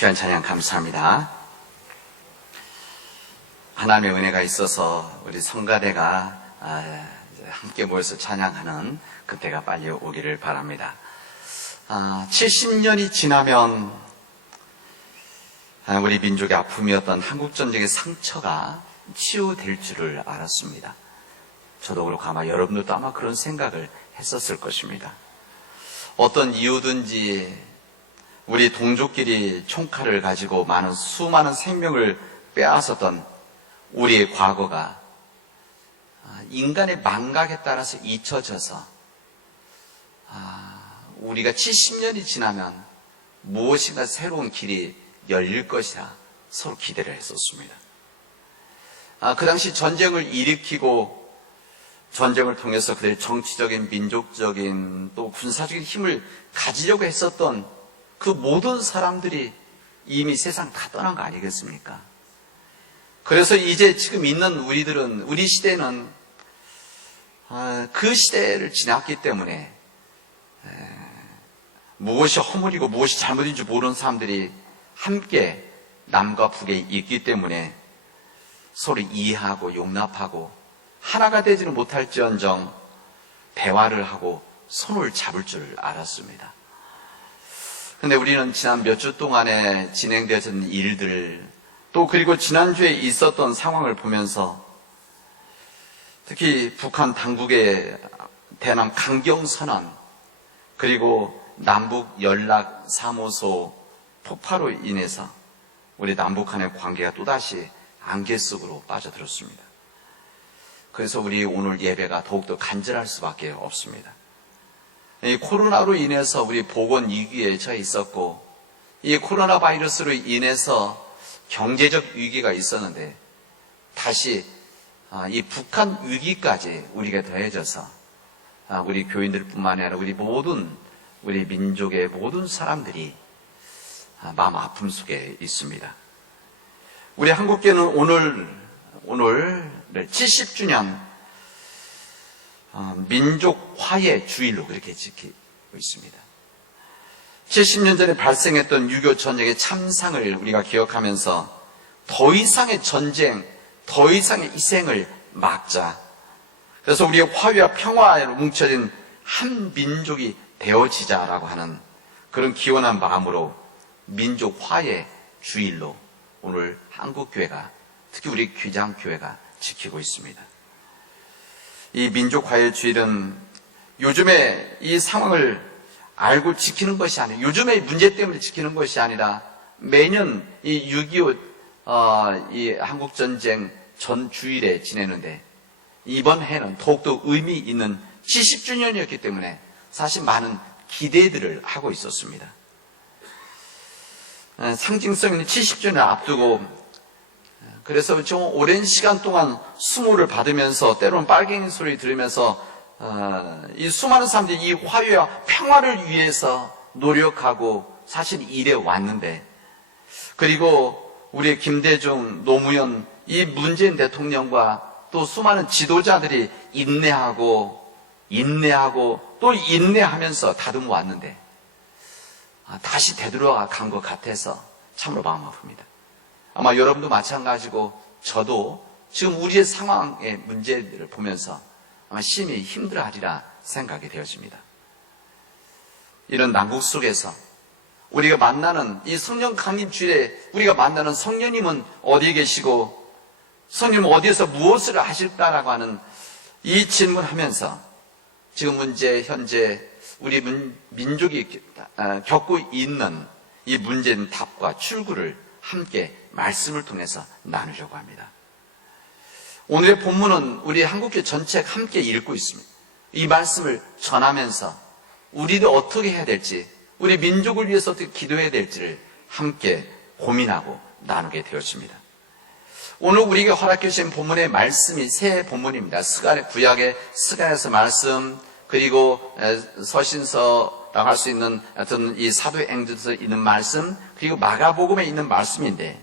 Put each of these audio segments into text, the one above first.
귀한 찬양 감사합니다. 하나님의 은혜가 있어서 우리 성가대가 함께 모여서 찬양하는 그때가 빨리 오기를 바랍니다. 70년이 지나면 우리 민족의 아픔이었던 한국전쟁의 상처가 치유될 줄을 알았습니다. 저도 그렇고 아마 여러분들도 아마 그런 생각을 했었을 것입니다. 어떤 이유든지 우리 동족끼리 총칼을 가지고 수많은 생명을 빼앗았던 우리의 과거가 인간의 망각에 따라서 잊혀져서 우리가 70년이 지나면 무엇인가 새로운 길이 열릴 것이라 서로 기대를 했었습니다. 그 당시 전쟁을 일으키고 전쟁을 통해서 그들의 정치적인, 민족적인 또 군사적인 힘을 가지려고 했었던 그 모든 사람들이 이미 세상 다 떠난 거 아니겠습니까? 그래서 이제 지금 있는 우리 시대는 그 시대를 지났기 때문에 무엇이 허물이고 무엇이 잘못인지 모르는 사람들이 함께 남과 북에 있기 때문에 서로 이해하고 용납하고 하나가 되지는 못할지언정 대화를 하고 손을 잡을 줄 알았습니다. 그런데 우리는 지난 몇 주 동안에 진행되어진 일들 또 그리고 지난주에 있었던 상황을 보면서 특히 북한 당국의 대남 강경선언 그리고 남북 연락사무소 폭파로 인해서 우리 남북 간의 관계가 또다시 안개 속으로 빠져들었습니다. 그래서 우리 오늘 예배가 더욱더 간절할 수밖에 없습니다. 이 코로나로 인해서 우리 보건 위기에 처해 있었고 이 코로나 바이러스로 인해서 경제적 위기가 있었는데 다시 이 북한 위기까지 우리가 더해져서 우리 교인들뿐만 아니라 우리 민족의 모든 사람들이 마음 아픔 속에 있습니다. 우리 한국교회는 오늘 70주년 민족 화해 주일로 그렇게 지키고 있습니다. 70년 전에 발생했던 6.25 전쟁의 참상을 우리가 기억하면서 더 이상의 전쟁, 더 이상의 희생을 막자. 그래서 우리의 화해와 평화로 뭉쳐진 한 민족이 되어지자라고 하는 그런 기원한 마음으로 민족 화해 주일로 오늘 한국교회가 특히 우리 귀장교회가 지키고 있습니다. 이 민족 화해 주일은 요즘에 이 상황을 알고 지키는 것이 아니라 요즘의 문제 때문에 지키는 것이 아니라 매년 이 6.25 이 한국전쟁 전 주일에 지내는데 이번 해는 더욱더 의미 있는 70주년이었기 때문에 사실 많은 기대들을 하고 있었습니다. 상징성 있는 70주년을 앞두고 그래서 좀 오랜 시간 동안 수모를 받으면서 때로는 빨갱이 소리 들으면서 이 수많은 사람들이 이 화해와 평화를 위해서 노력하고 사실 일해 왔는데 그리고 우리 김대중, 노무현, 이 문재인 대통령과 또 수많은 지도자들이 인내하고 또 인내하면서 다듬어 왔는데 다시 되돌아간 것 같아서 참으로 마음 아픕니다. 아마 여러분도 마찬가지고 저도 지금 우리의 상황의 문제들을 보면서 아마 심히 힘들어하리라 생각이 되어집니다. 이런 난국 속에서 우리가 만나는 이 성령 강림 주일에 우리가 만나는 성령님은 어디에 계시고 성령님은 어디에서 무엇을 하실까라고 하는 이 질문하면서 지금 현재 우리 민족이 겪고 있는 이 문제는 답과 출구를 함께 말씀을 통해서 나누려고 합니다. 오늘의 본문은 우리 한국교회 전체가 함께 읽고 있습니다. 이 말씀을 전하면서 우리도 어떻게 해야 될지 우리 민족을 위해서 어떻게 기도해야 될지를 함께 고민하고 나누게 되었습니다. 오늘 우리에게 허락해 주신 본문의 말씀이 세 본문입니다. 구약의 스가랴서 말씀 그리고 서신서라고 할 수 있는 어떤 이 사도행전서에 있는 말씀 그리고 마가복음에 있는 말씀인데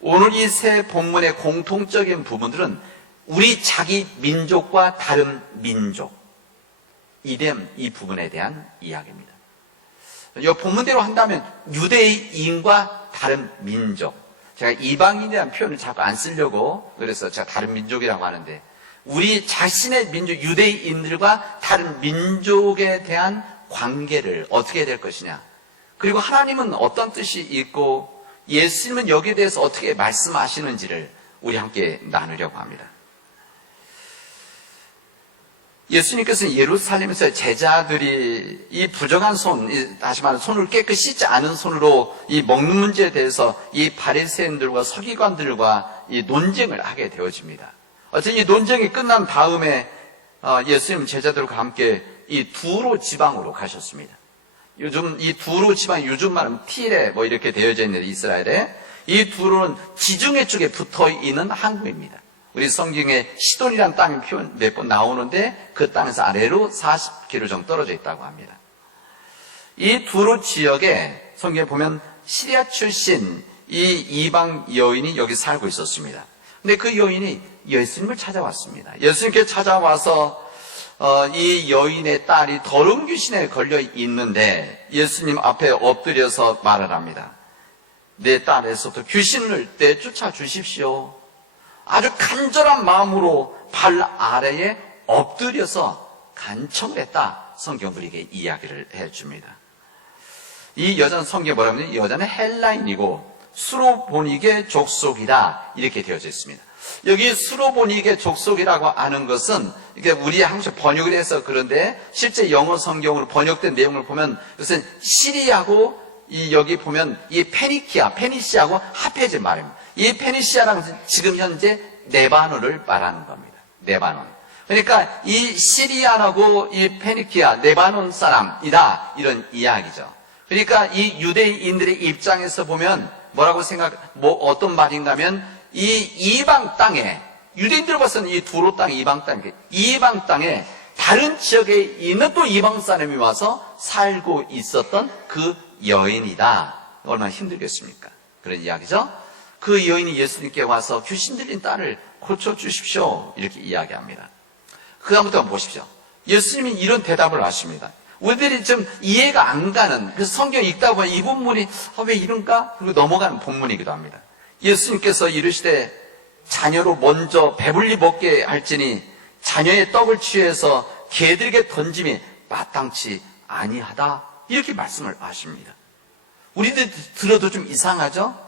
오늘 이 세 본문의 공통적인 부분들은 우리 자기 민족과 다른 민족 이 부분에 대한 이야기입니다. 이 본문대로 한다면 유대인과 다른 민족. 제가 이방인이라는 표현을 자꾸 안 쓰려고 그래서 제가 다른 민족이라고 하는데, 우리 자신의 민족, 유대인들과 다른 민족에 대한 관계를 어떻게 해야 될 것이냐, 그리고 하나님은 어떤 뜻이 있고 예수님은 여기에 대해서 어떻게 말씀하시는지를 우리 함께 나누려고 합니다. 예수님께서는 예루살렘에서 제자들이 이 부정한 손, 다시 말하면 손을 깨끗이 씻지 않은 손으로 이 먹는 문제에 대해서 이 바리새인들과 서기관들과 이 논쟁을 하게 되어집니다. 어쨌든 이 논쟁이 끝난 다음에 예수님 제자들과 함께 이 두로 지방으로 가셨습니다. 요즘 이 두로 지방이 요즘 말하면 티레 뭐 이렇게 되어져 있는 이스라엘에, 이 두로는 지중해 쪽에 붙어 있는 항구입니다. 우리 성경에 시돈이라는 땅이 표현 몇 번 나오는데 그 땅에서 아래로 40km 정도 떨어져 있다고 합니다. 이 두로 지역에 성경에 보면 시리아 출신 이 이방 여인이 여기 살고 있었습니다. 근데 그 여인이 예수님을 찾아왔습니다. 예수님께 찾아와서 이 여인의 딸이 더러운 귀신에 걸려 있는데 예수님 앞에 엎드려서 말을 합니다. 내 딸에서부터 귀신을 떼쫓아 주십시오. 아주 간절한 마음으로 발 아래에 엎드려서 간청을 했다. 성경 우리에게 이야기를 해줍니다. 이 여자는 성경에 뭐라고 하냐면, 이 여자는 헬라인이고 수로보닉의 족속이다 이렇게 되어져 있습니다. 여기 수로보닉의 족속이라고 하는 것은 이게 우리 한국식 번역을 해서 그런데 실제 영어 성경으로 번역된 내용을 보면 이것은 시리아고 이 여기 보면 이 페니시아하고 합해진 말입니다. 이 페니시아라는 것은 지금 현재 네바논을 말하는 겁니다. 네바논. 그러니까 이 시리아라고 이 페니키아, 네바논 사람이다 이런 이야기죠. 그러니까 이 유대인들의 입장에서 보면 뭐라고 어떤 말인가면 이 이방 땅에, 유대인들 봐서는 이 두로 땅이 이방 땅에, 이방 땅에 다른 지역에 있는 또 이방 사람이 와서 살고 있었던 그 여인이다. 얼마나 힘들겠습니까? 그런 이야기죠. 그 여인이 예수님께 와서 귀신 들린 딸을 고쳐주십시오 이렇게 이야기합니다. 그 다음부터 보십시오. 예수님이 이런 대답을 하십니다. 우리들이 좀 이해가 안 가는, 그 성경 읽다 보면 이 본문이 왜 이런가? 그리고 넘어가는 본문이기도 합니다. 예수님께서 이르시되 자녀로 먼저 배불리 먹게 할지니 자녀의 떡을 취해서 개들에게 던짐이 마땅치 아니하다 이렇게 말씀을 하십니다. 우리들 들어도 좀 이상하죠?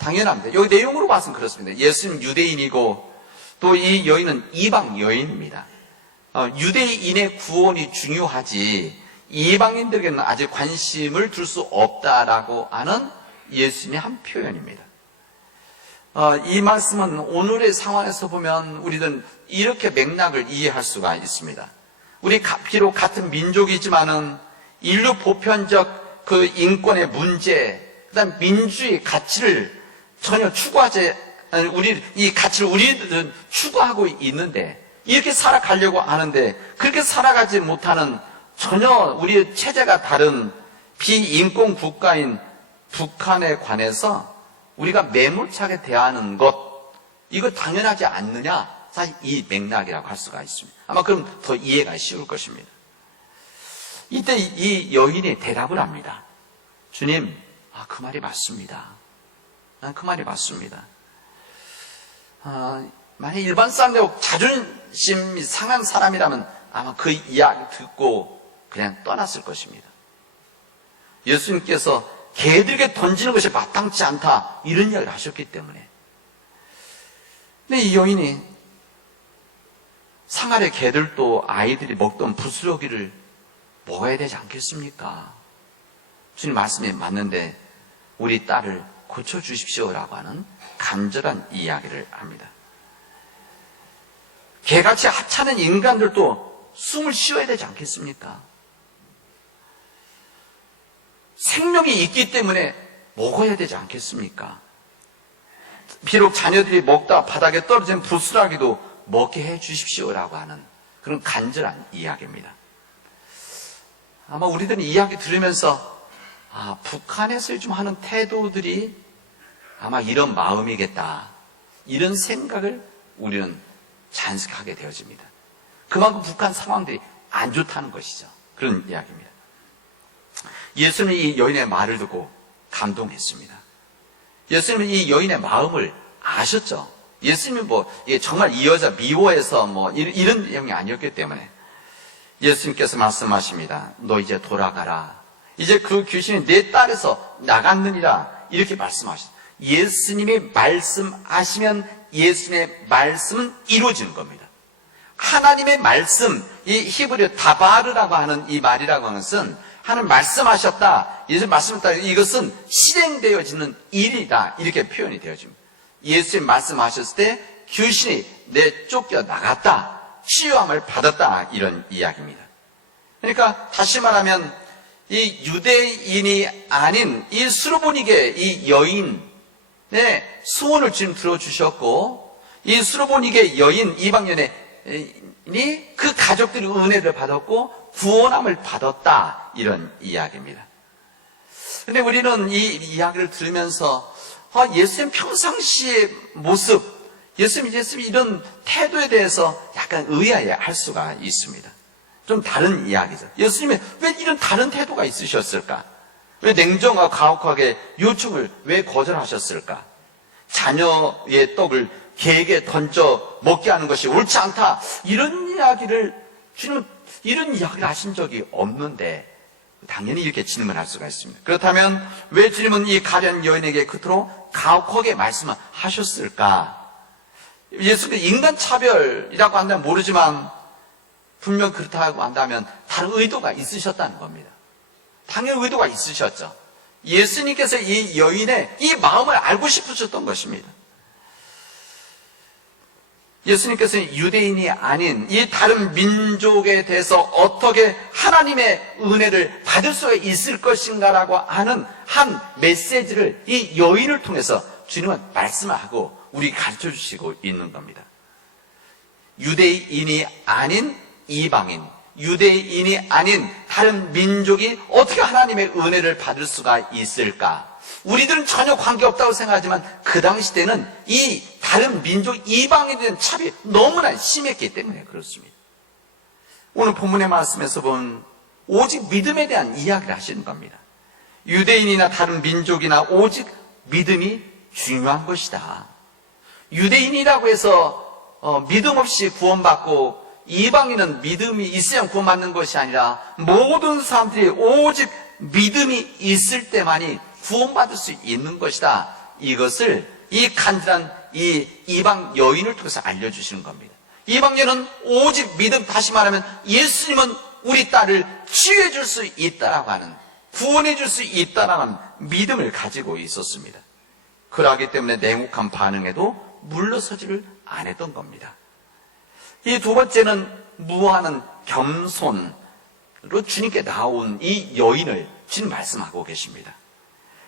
당연합니다. 여기 내용으로 봐서는 그렇습니다. 예수님 유대인이고 또 이 여인은 이방 여인입니다. 유대인의 구원이 중요하지 이방인들에게는 아직 관심을 둘 수 없다라고 하는 예수님의 한 표현입니다. 이 말씀은 오늘의 상황에서 보면 우리는 이렇게 맥락을 이해할 수가 있습니다. 우리 비록 같은 민족이지만은 인류 보편적 그 인권의 문제, 그다음 민주의 가치를 전혀 추구하지, 우리 이 가치를 우리들은 추구하고 있는데 이렇게 살아가려고 하는데 그렇게 살아가지 못하는 전혀 우리의 체제가 다른 비인권 국가인 북한에 관해서 우리가 매몰차게 대하는 것, 이거 당연하지 않느냐? 사실 이 맥락이라고 할 수가 있습니다. 아마 그럼 더 이해가 쉬울 것입니다. 이때 이 여인이 대답을 합니다. 주님, 그 말이 맞습니다. 그 말이 맞습니다. 만약 일반 사람들하고 자존심이 상한 사람이라면 아마 그 이야기 듣고 그냥 떠났을 것입니다. 예수님께서 개들에게 던지는 것이 마땅치 않다 이런 이야기를 하셨기 때문에. 근데 이 여인이 상하의 개들도 아이들이 먹던 부스러기를 먹어야 되지 않겠습니까? 주님 말씀이 맞는데 우리 딸을 고쳐주십시오라고 하는 간절한 이야기를 합니다. 개같이 하찮은 인간들도 숨을 쉬어야 되지 않겠습니까? 생명이 있기 때문에 먹어야 되지 않겠습니까? 비록 자녀들이 먹다 바닥에 떨어진 부스러기도 먹게 해 주십시오라고 하는 그런 간절한 이야기입니다. 아마 우리들은 이야기 들으면서 북한에서 요즘 하는 태도들이 아마 이런 마음이겠다 이런 생각을 우리는 잔뜩하게 되어집니다. 그만큼 북한 상황들이 안 좋다는 것이죠. 그런 이야기입니다. 예수님이 이 여인의 말을 듣고 감동했습니다. 예수님은 이 여인의 마음을 아셨죠. 예수님이 정말 이 여자 미워해서 이런 내용이 아니었기 때문에 예수님께서 말씀하십니다. 너 이제 돌아가라. 이제 그 귀신이 내 딸에서 나갔느니라. 이렇게 말씀하셨어요. 예수님이 말씀하시면 예수님의 말씀은 이루어지는 겁니다. 하나님의 말씀, 이 히브리어 다바르라고 하는 이 말이라고 하는 것은 하나님 말씀하셨다, 예수님 말씀했다, 이것은 실행되어지는 일이다, 이렇게 표현이 되어집니다. 예수님 말씀하셨을 때 귀신이 내쫓겨 나갔다, 치유함을 받았다, 이런 이야기입니다. 그러니까 다시 말하면 이 유대인이 아닌 이 수르보니게 이 여인의 소원을 지금 들어주셨고, 이 수르보니게 여인 이방인이 그 가족들이 은혜를 받았고 구원함을 받았다, 이런 이야기입니다. 근데 우리는 이 이야기를 들으면서 예수님 평상시의 모습, 예수님 이런 태도에 대해서 약간 의아해 할 수가 있습니다. 좀 다른 이야기죠. 예수님이 왜 이런 다른 태도가 있으셨을까? 왜 냉정하고 가혹하게 요청을 왜 거절하셨을까? 자녀의 떡을 개에게 던져 먹게 하는 것이 옳지 않다, 이런 이야기를 하신 적이 없는데 당연히 이렇게 질문할 수가 있습니다. 그렇다면 왜 주님은 이 가련 여인에게 그토록 가혹하게 말씀을 하셨을까? 예수님은 인간 차별이라고 한다면 모르지만 분명 그렇다고 한다면 다른 의도가 있으셨다는 겁니다. 당연히 의도가 있으셨죠. 예수님께서 이 여인의 이 마음을 알고 싶으셨던 것입니다. 예수님께서는 유대인이 아닌 이 다른 민족에 대해서 어떻게 하나님의 은혜를 받을 수가 있을 것인가라고 하는 한 메시지를 이 여인을 통해서 주님은 말씀을 하고 우리 가르쳐 주시고 있는 겁니다. 유대인이 아닌 이방인, 유대인이 아닌 다른 민족이 어떻게 하나님의 은혜를 받을 수가 있을까? 우리들은 전혀 관계없다고 생각하지만 그 당시 때는 이 다른 민족 이방에 대한 차별이 너무나 심했기 때문에 그렇습니다. 오늘 본문의 말씀에서 본 오직 믿음에 대한 이야기를 하시는 겁니다. 유대인이나 다른 민족이나 오직 믿음이 중요한 것이다. 유대인이라고 해서 믿음 없이 구원받고 이방인은 믿음이 있어야 구원받는 것이 아니라 모든 사람들이 오직 믿음이 있을 때만이 구원받을 수 있는 것이다. 이것을 이 간절한 이 이방 여인을 통해서 알려주시는 겁니다. 이방 여인은 오직 믿음, 다시 말하면 예수님은 우리 딸을 치유해 줄 수 있다라고 하는, 구원해 줄 수 있다라고 하는 믿음을 가지고 있었습니다. 그러하기 때문에 냉혹한 반응에도 물러서지를 안 했던 겁니다. 이 두 번째는 무한한 겸손으로 주님께 나온 이 여인을 주님 말씀하고 계십니다.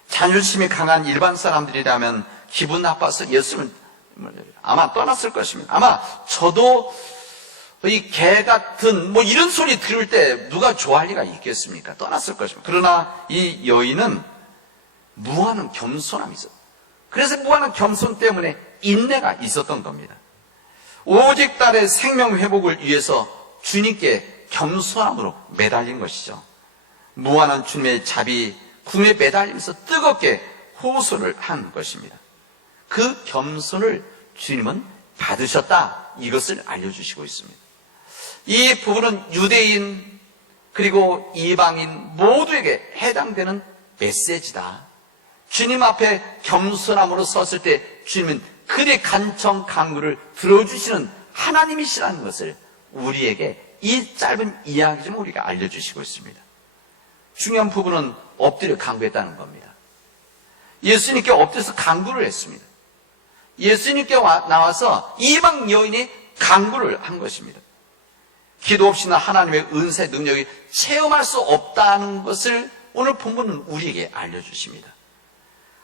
자존심이 강한 일반 사람들이라면 기분 나빠서 예수님은 아마 떠났을 것입니다. 아마 저도 이 개 같은 이런 소리 들을 때 누가 좋아할 리가 있겠습니까? 떠났을 것입니다. 그러나 이 여인은 무한한 겸손함이 있었어요. 그래서 무한한 겸손 때문에 인내가 있었던 겁니다. 오직 딸의 생명 회복을 위해서 주님께 겸손함으로 매달린 것이죠. 무한한 주님의 자비, 궁에 매달리면서 뜨겁게 호소를 한 것입니다. 그 겸손을 주님은 받으셨다, 이것을 알려주시고 있습니다. 이 부분은 유대인 그리고 이방인 모두에게 해당되는 메시지다. 주님 앞에 겸손함으로 섰을 때 주님은 그의 간청 간구를 들어주시는 하나님이시라는 것을 우리에게 이 짧은 이야기 좀 우리가 알려주시고 있습니다. 중요한 부분은 엎드려 간구했다는 겁니다. 예수님께 엎드려서 간구를 했습니다. 예수님께 나와서 이방 여인이 간구를 한 것입니다. 기도 없이는 하나님의 은혜 능력이 체험할 수 없다는 것을 오늘 본문은 우리에게 알려주십니다.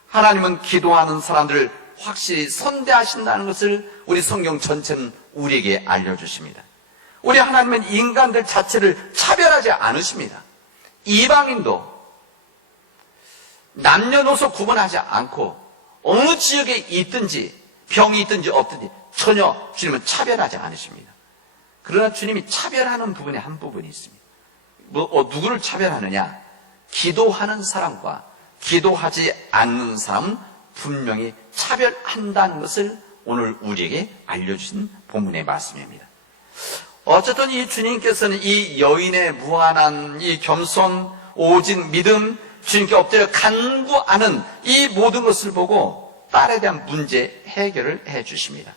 하나님은 기도하는 사람들을 확실히 선대하신다는 것을 우리 성경 전체는 우리에게 알려주십니다. 우리 하나님은 인간들 자체를 차별하지 않으십니다. 이방인도 남녀노소 구분하지 않고 어느 지역에 있든지 병이 있든지 없든지 전혀 주님은 차별하지 않으십니다. 그러나 주님이 차별하는 부분에 한 부분이 있습니다. 누구를 차별하느냐? 기도하는 사람과 기도하지 않는 사람은 분명히 차별한다는 것을 오늘 우리에게 알려주신 본문의 말씀입니다. 어쨌든 이 주님께서는 이 여인의 무한한 이 겸손, 오직 믿음, 주님께 엎드려 간구하는 이 모든 것을 보고 딸에 대한 문제 해결을 해 주십니다.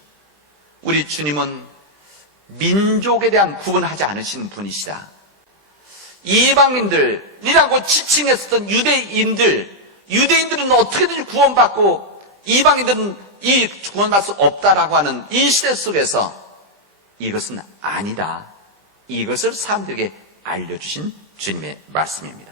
우리 주님은 민족에 대한 구분하지 않으신 분이시다. 이방인들이라고 지칭했었던 유대인들은 어떻게든지 구원받고 이방인들은 이 구원받을 수 없다라고 하는 이 시대 속에서 이것은 아니다. 이것을 사람들에게 알려주신 주님의 말씀입니다.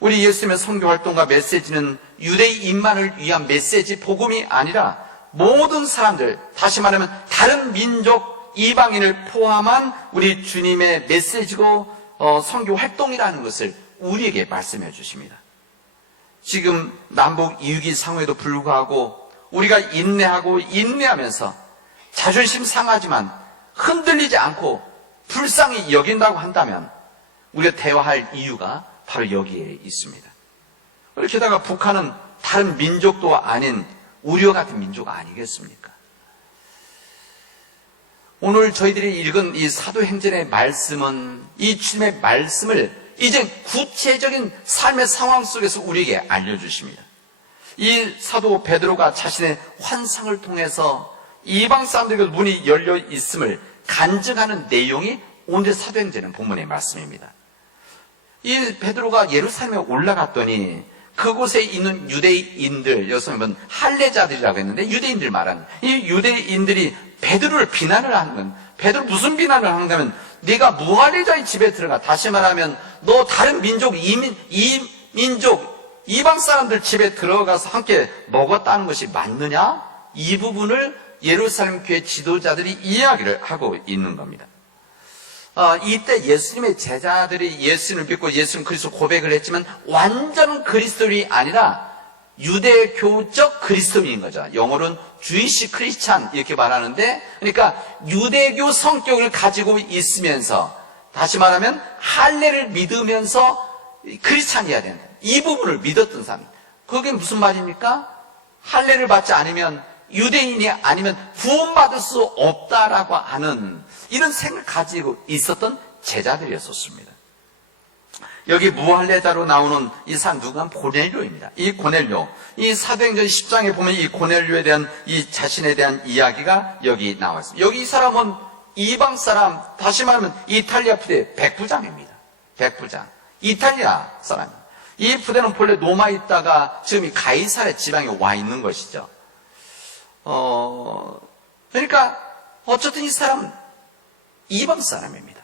우리 예수님의 선교활동과 메시지는 유대인만을 위한 메시지, 복음이 아니라 모든 사람들, 다시 말하면 다른 민족, 이방인을 포함한 우리 주님의 메시지고 선교활동이라는 것을 우리에게 말씀해 주십니다. 지금 남북 이유기 상황에도 불구하고 우리가 인내하면서 자존심 상하지만 흔들리지 않고 불쌍히 여긴다고 한다면 우리가 대화할 이유가 바로 여기에 있습니다. 게다가 북한은 다른 민족도 아닌 우리와 같은 민족 아니겠습니까? 오늘 저희들이 읽은 이 사도행전의 말씀은 이 주님의 말씀을 이제 구체적인 삶의 상황 속에서 우리에게 알려주십니다. 이 사도 베드로가 자신의 환상을 통해서 이방 사람들에게 문이 열려 있음을 간증하는 내용이 오늘 사도행전의 본문의 말씀입니다. 이 베드로가 예루살렘에 올라갔더니 그곳에 있는 유대인들, 여기서 보면 할례자들이라고 했는데 유대인들 말하는 이 유대인들이 베드로를 비난을 하는 건, 베드로 무슨 비난을 하는가면 네가 무할례자의 집에 들어가, 다시 말하면 너 다른 민족, 이방 사람들 집에 들어가서 함께 먹었다는 것이 맞느냐? 이 부분을 예루살렘 교회 지도자들이 이야기를 하고 있는 겁니다. 이때 예수님의 제자들이 예수님을 믿고 예수님 그리스도 고백을 했지만 완전 그리스도인이 아니라 유대교적 그리스도인인 거죠. 영어로는 주이시 크리스찬 이렇게 말하는데, 그러니까 유대교 성격을 가지고 있으면서, 다시 말하면 할례를 믿으면서 크리스찬이어야 된다. 이 부분을 믿었던 사람. 그게 무슨 말입니까? 할례를 받지 않으면, 유대인이 아니면 구원받을 수 없다라고 하는 이런 생각을 가지고 있었던 제자들이었습니다. 여기 무할례자로 나오는 이 사람 누가 고넬료입니다. 이 고넬료, 이 사도행전 10장에 보면 이 고넬료에 대한 이 자신에 대한 이야기가 여기 나와 있습니다. 여기 이 사람은 이방 사람, 다시 말하면 이탈리아 부대 백부장입니다. 백부장, 이탈리아 사람. 이 부대는 본래 로마에 있다가 지금 이 가이사랴 지방에 와 있는 것이죠. 그러니까 어쨌든 이 사람은 이방 사람입니다.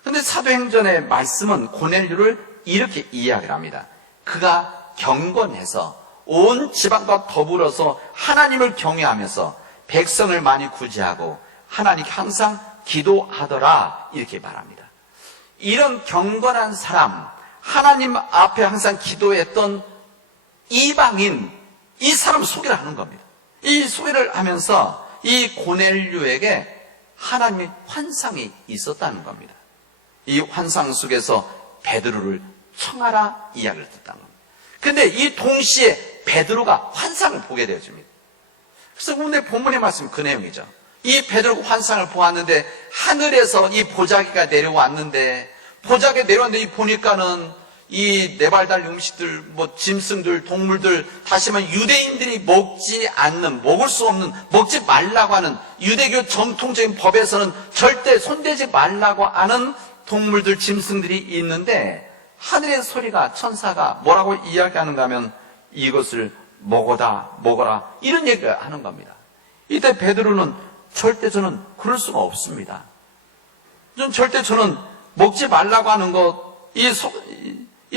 그런데 사도행전의 말씀은 고넬료를 이렇게 이야기를 합니다. 그가 경건해서 온 지방과 더불어서 하나님을 경외하면서 백성을 많이 구제하고 하나님께 항상 기도하더라, 이렇게 말합니다. 이런 경건한 사람, 하나님 앞에 항상 기도했던 이방인, 이 사람 소개를 하는 겁니다. 이 소개를 하면서 이 고넬료에게 하나님의 환상이 있었다는 겁니다. 이 환상 속에서 베드로를 청하라 이야기를 듣다는 겁니다. 그런데 이 동시에 베드로가 환상을 보게 되어집니다. 그래서 오늘 본문의 말씀 그 내용이죠. 이 베드로가 환상을 보았는데 하늘에서 이 보자기가 내려왔는데, 보자기가 내려왔는데 보니까는 이 네발달 음식들, 짐승들, 동물들, 다시 말하면 유대인들이 먹지 않는, 먹을 수 없는, 먹지 말라고 하는, 유대교 정통적인 법에서는 절대 손대지 말라고 하는 동물들, 짐승들이 있는데, 하늘의 소리가, 천사가 뭐라고 이야기하는가 하면 이것을 먹어라, 이런 얘기를 하는 겁니다. 이때 베드로는 절대 저는 그럴 수가 없습니다. 저는 먹지 말라고 하는 것, 이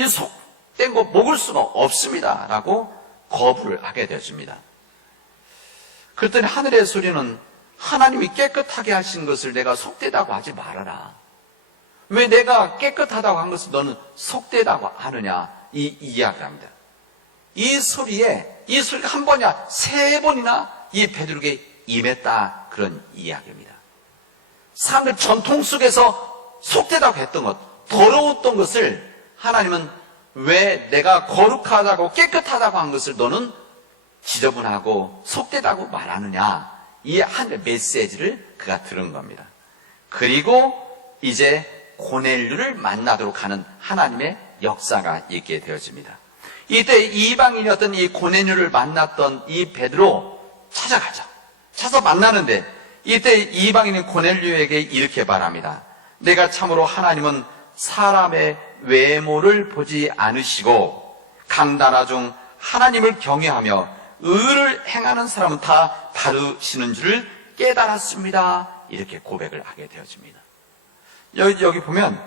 속된 거 먹을 수가 없습니다, 라고 거부를 하게 되었습니다. 그랬더니 하늘의 소리는 하나님이 깨끗하게 하신 것을 내가 속되다고 하지 말아라. 왜 내가 깨끗하다고 한 것을 너는 속되다고 하느냐, 이 이야기를 합니다. 이 소리가 한 번이나 세 번이나 이 베드로에게 임했다, 그런 이야기입니다. 사람들 전통 속에서 속되다고 했던 것, 더러웠던 것을 하나님은 왜 내가 거룩하다고 깨끗하다고 한 것을 너는 지저분하고 속되다고 말하느냐. 이 한 메시지를 그가 들은 겁니다. 그리고 이제 고넬료를 만나도록 하는 하나님의 역사가 있게 되어집니다. 이때 이방인이었던 이 고넬료를 만났던 이 베드로 찾아가자. 찾아서 만나는데 이때 이방인인 고넬료에게 이렇게 말합니다. 내가 참으로 하나님은 사람의 외모를 보지 않으시고 각 나라 중 하나님을 경외하며 의를 행하는 사람은 다 다루시는 줄을 깨달았습니다. 이렇게 고백을 하게 되어집니다. 여기 보면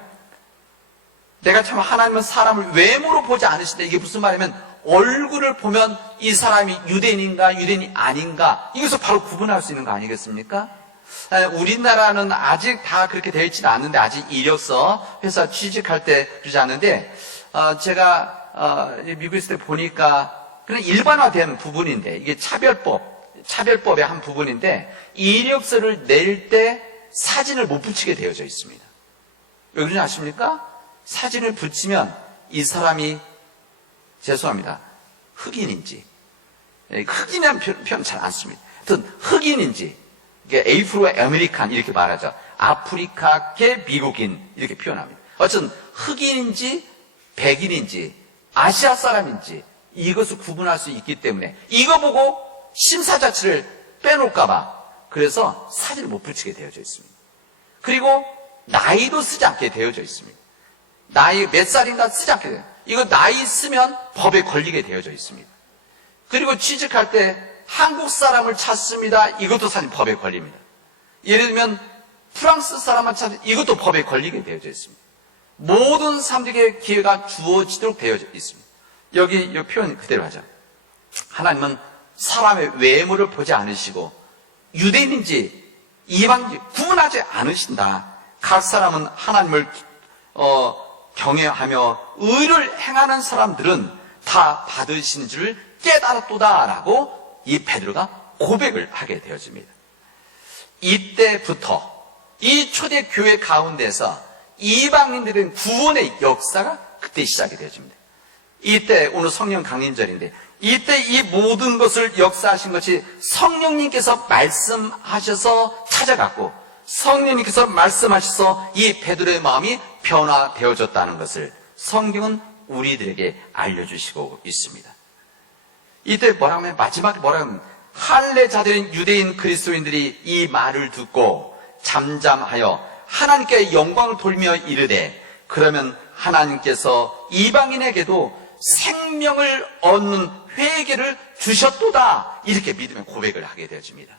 내가 참 하나님은 사람을 외모로 보지 않으신다. 이게 무슨 말이냐면 얼굴을 보면 이 사람이 유대인인가 유대인이 아닌가 이것을 바로 구분할 수 있는 거 아니겠습니까? 우리나라는 아직 다 그렇게 되어 있지는 않는데 아직 이력서 회사 취직할 때 그러지 않는데 제가 미국에 있을 때 보니까 그냥 일반화된 부분인데 이게 차별법의 한 부분인데 이력서를 낼 때 사진을 못 붙이게 되어져 있습니다. 왜 그런지 아십니까? 사진을 붙이면 이 사람이 죄송합니다. 흑인인지 흑인이라는 표현 잘 안 씁니다. 하여튼 흑인인지 에이프로 아메리칸 이렇게 말하죠. 아프리카계 미국인 이렇게 표현합니다. 어쨌든 흑인인지 백인인지 아시아 사람인지 이것을 구분할 수 있기 때문에 이거 보고 심사 자체를 빼놓을까 봐 그래서 사진을 못 붙이게 되어져 있습니다. 그리고 나이도 쓰지 않게 되어져 있습니다. 나이 몇 살인가 쓰지 않게 돼요. 이거 나이 쓰면 법에 걸리게 되어져 있습니다. 그리고 취직할 때 한국 사람을 찾습니다. 이것도 사실 법에 걸립니다. 예를 들면 프랑스 사람만 찾으면 이것도 법에 걸리게 되어져 있습니다. 모든 사람들에게 기회가 주어지도록 되어져 있습니다. 여기 이 표현 그대로 하죠. 하나님은 사람의 외모를 보지 않으시고 유대인인지 이방인지 구분하지 않으신다. 각 사람은 하나님을 경외하며 의를 행하는 사람들은 다 받으신 줄 깨달았도다라고 이 베드로가 고백을 하게 되어집니다. 이때부터 이 초대 교회 가운데서 이방인들은 구원의 역사가 그때 시작이 되어집니다. 이때 오늘 성령 강림절인데 이때 이 모든 것을 역사하신 것이 성령님께서 말씀하셔서 찾아갔고 성령님께서 말씀하셔서 이 베드로의 마음이 변화되어졌다는 것을 성경은 우리들에게 알려주시고 있습니다. 이때 뭐라고 하면 마지막에 뭐라고 하면 할례자들인 유대인 그리스도인들이 이 말을 듣고 잠잠하여 하나님께 영광을 돌며 이르되 그러면 하나님께서 이방인에게도 생명을 얻는 회개를 주셨도다 이렇게 믿으면 고백을 하게 되어집니다.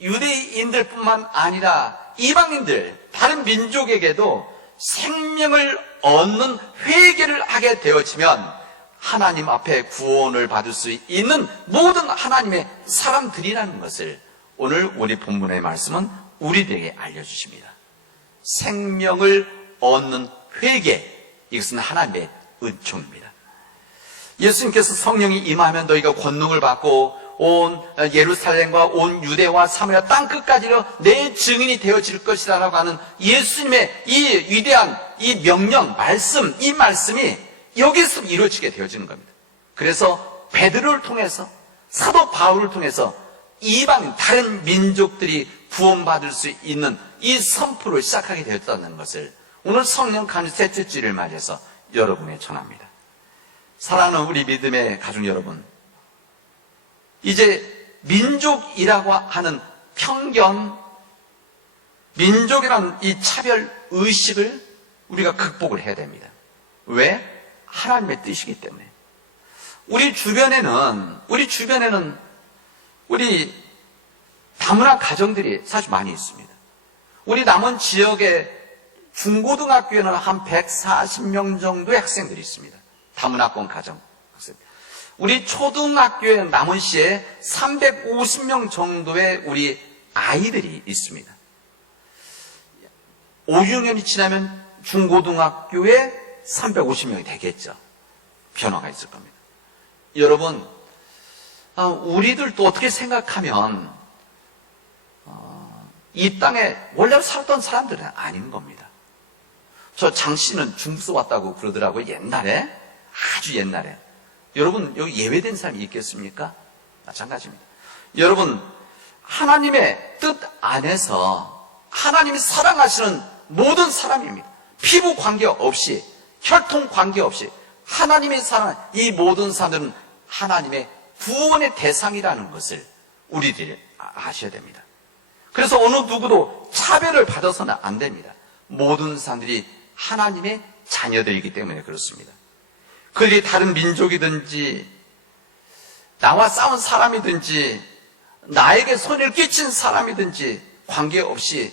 유대인들뿐만 아니라 이방인들 다른 민족에게도 생명을 얻는 회개를 하게 되어지면 하나님 앞에 구원을 받을 수 있는 모든 하나님의 사람들이라는 것을 오늘 우리 본문의 말씀은 우리들에게 알려주십니다. 생명을 얻는 회개, 이것은 하나님의 은총입니다. 예수님께서 성령이 임하면 너희가 권능을 받고 온 예루살렘과 온 유대와 사마리아 땅끝까지로 내 증인이 되어질 것이라고 하는 예수님의 이 위대한 이 명령, 말씀, 이 말씀이 여기서 이루어지게 되어지는 겁니다. 그래서 베드로를 통해서 사도 바울을 통해서 이방 다른 민족들이 구원받을 수 있는 이 선포를 시작하게 되었다는 것을 오늘 성령 강림 셋째 주일을 맞이해서 여러분에 전합니다. 사랑하는 우리 믿음의 가족 여러분, 이제 민족이라고 하는 편견, 민족이라는 이 차별 의식을 우리가 극복을 해야 됩니다. 왜? 하나님의 뜻이기 때문에. 우리 주변에는 우리 다문화 가정들이 사실 많이 있습니다. 우리 남원 지역에 중고등학교에는 한 140명 정도의 학생들이 있습니다. 다문화권 가정 학생. 우리 초등학교에 남원시에 350명 정도의 우리 아이들이 있습니다. 5, 6년이 지나면 중고등학교에 350명이 되겠죠. 변화가 있을 겁니다. 여러분, 우리들도 어떻게 생각하면 이 땅에 원래 살던 사람들은 아닌 겁니다. 저 장 씨는 중국에서 왔다고 그러더라고요. 옛날에 아주 옛날에. 여러분, 여기 예외된 사람이 있겠습니까? 마찬가지입니다. 여러분, 하나님의 뜻 안에서 하나님이 사랑하시는 모든 사람입니다. 피부 관계없이, 혈통 관계없이 하나님이 사랑하는 이 모든 사람들은 하나님의 구원의 대상이라는 것을 우리들이 아셔야 됩니다. 그래서 어느 누구도 차별을 받아서는 안 됩니다. 모든 사람들이 하나님의 자녀들이기 때문에 그렇습니다. 그들이 다른 민족이든지 나와 싸운 사람이든지 나에게 손해를 끼친 사람이든지 관계없이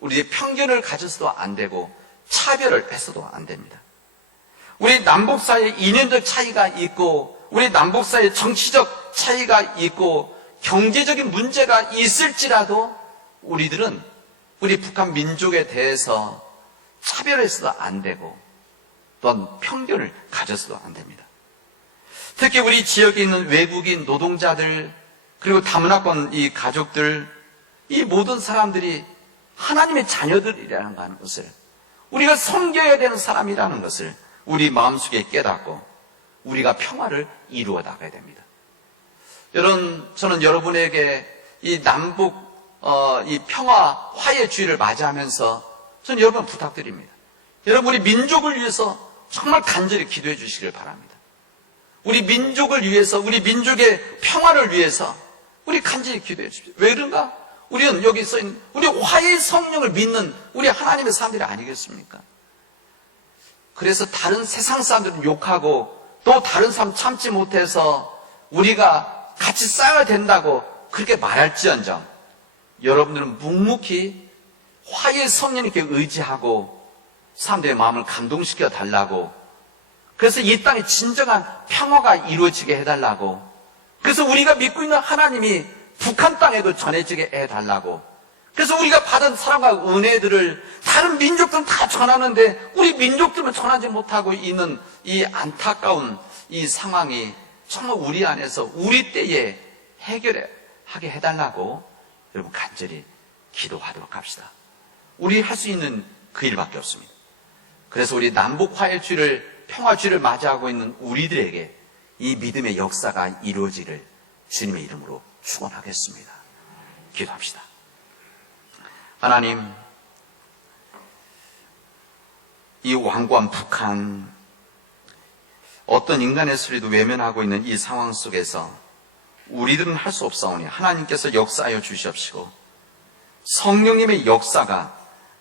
우리의 편견을 가져서도 안 되고 차별을 해서도 안 됩니다. 우리 남북 사이에 이념적 차이가 있고 우리 남북 사이에 정치적 차이가 있고 경제적인 문제가 있을지라도 우리들은 우리 북한 민족에 대해서 차별해서도 안 되고 또한 편견을 가져서도 안 됩니다. 특히 우리 지역에 있는 외국인 노동자들 그리고 다문화권 이 가족들 이 모든 사람들이 하나님의 자녀들이라는 것을 우리가 섬겨야 되는 사람이라는 것을 우리 마음속에 깨닫고 우리가 평화를 이루어 나가야 됩니다. 여러분, 저는 여러분에게 이 남북 이 평화 화해 주의를 맞이하면서 저는 여러분 부탁드립니다. 여러분 우리 민족을 위해서 정말 간절히 기도해 주시길 바랍니다. 우리 민족을 위해서 우리 민족의 평화를 위해서 우리 간절히 기도해 주십시오. 왜 그런가? 우리는 여기 써있는 우리 화해의 성령을 믿는 우리 하나님의 사람들이 아니겠습니까? 그래서 다른 세상 사람들은 욕하고 또 다른 사람 참지 못해서 우리가 같이 싸워야 된다고 그렇게 말할지언정 여러분들은 묵묵히 화해의 성령님께 의지하고 사람들의 마음을 감동시켜 달라고 그래서 이 땅에 진정한 평화가 이루어지게 해달라고 그래서 우리가 믿고 있는 하나님이 북한 땅에도 전해지게 해달라고 그래서 우리가 받은 사랑과 은혜들을 다른 민족들은 다 전하는데 우리 민족들은 전하지 못하고 있는 이 안타까운 이 상황이 정말 우리 안에서 우리 때에 해결하게 해달라고 여러분 간절히 기도하도록 합시다. 우리 할 수 있는 그 일밖에 없습니다. 그래서 우리 남북 화해주의를 평화주의를 맞이하고 있는 우리들에게 이 믿음의 역사가 이루어지기를 주님의 이름으로 축원하겠습니다. 기도합시다. 하나님, 이 완고한 북한, 어떤 인간의 소리도 외면하고 있는 이 상황 속에서 우리들은 할 수 없사오니 하나님께서 역사하여 주시옵시고 성령님의 역사가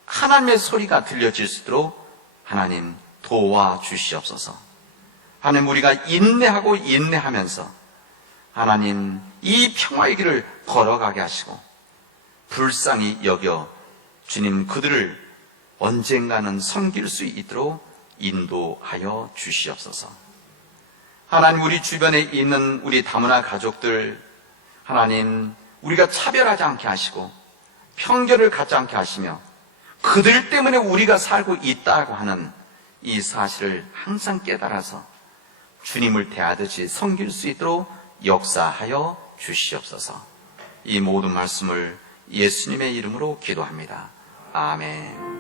하나님의 소리가 들려질 수 있도록 하나님 도와주시옵소서. 하나님 우리가 인내하고 인내하면서 하나님 이 평화의 길을 걸어가게 하시고 불쌍히 여겨 주님 그들을 언젠가는 섬길 수 있도록 인도하여 주시옵소서. 하나님 우리 주변에 있는 우리 다문화 가족들 하나님 우리가 차별하지 않게 하시고 편견을 갖지 않게 하시며 그들 때문에 우리가 살고 있다고 하는 이 사실을 항상 깨달아서 주님을 대하듯이 섬길 수 있도록 역사하여 주시옵소서. 이 모든 말씀을 예수님의 이름으로 기도합니다. 아멘.